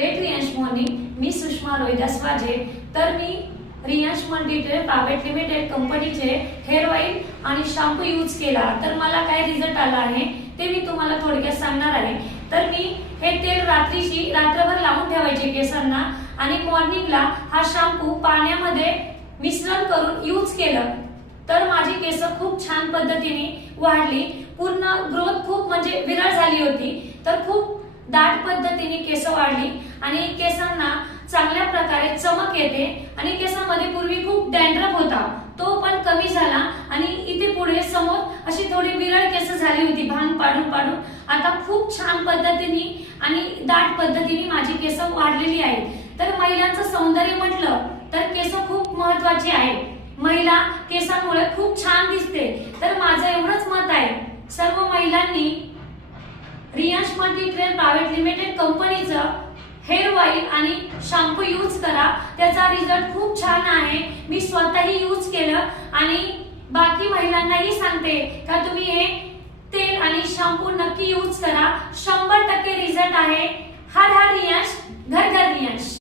Great Riyansh morning. मी सुषमा रोहिदास वाजे. तर मी रियांश मल्टीट्रेड प्रायव्हेट लिमिटेड कंपनीचे हेअर ऑइल आणि शॅम्पू यूज केला. तर मला काय रिझल्ट आला आहे ते मी तुम्हाला थोडक्यात सांगणार आहे. तर मी हे तेल रात्रभर लावून ठेवायचे केसांना आणि मॉर्निंगला हा शॅम्पू पाण्यामध्ये मिश्रण करून यूज केलं. तर माझी केस खूप छान पद्धतीने वाढली. पूर्ण ग्रोथ खूप म्हणजे विरळ झाली होती. तर खूप दाट पद्धतीने केस वाढली आणि केसांना चांगल्या प्रकारे चमक येते आणि केसांमध्ये पूर्वी खूप डॅन्ड्रफ होता तो पण कमी झाला आणि इथे पुढे समोर अशी थोडी विरळ केस झाली होती भांग पाडून पाडून. आता खूप छान पद्धतीने आणि दाट पद्धतीने माझी केस वाढलेली आहेत. तर महिलांचं सौंदर्य म्हटलं तर केस खूप महत्त्वाची आहे. महिला केसांमुळे खूप छान दिसते. तर माझं एवढंच मत आहे, सर्व महिलांनी रियांश मल्टीट्रेड प्रायव्हेट लिमिटेड कंपनीचं हेअर ऑइल आणि शॅम्पू यूज करा. त्याचा रिझल्ट खूप छान आहे. मी स्वतःही यूज केलं आणि बाकी महिलांनाही सांगते का तुम्ही हे तेल आणि शॅम्पू नक्की यूज करा. 100% रिझल्ट आहे. हर हर रियांश, घर घर रियांश.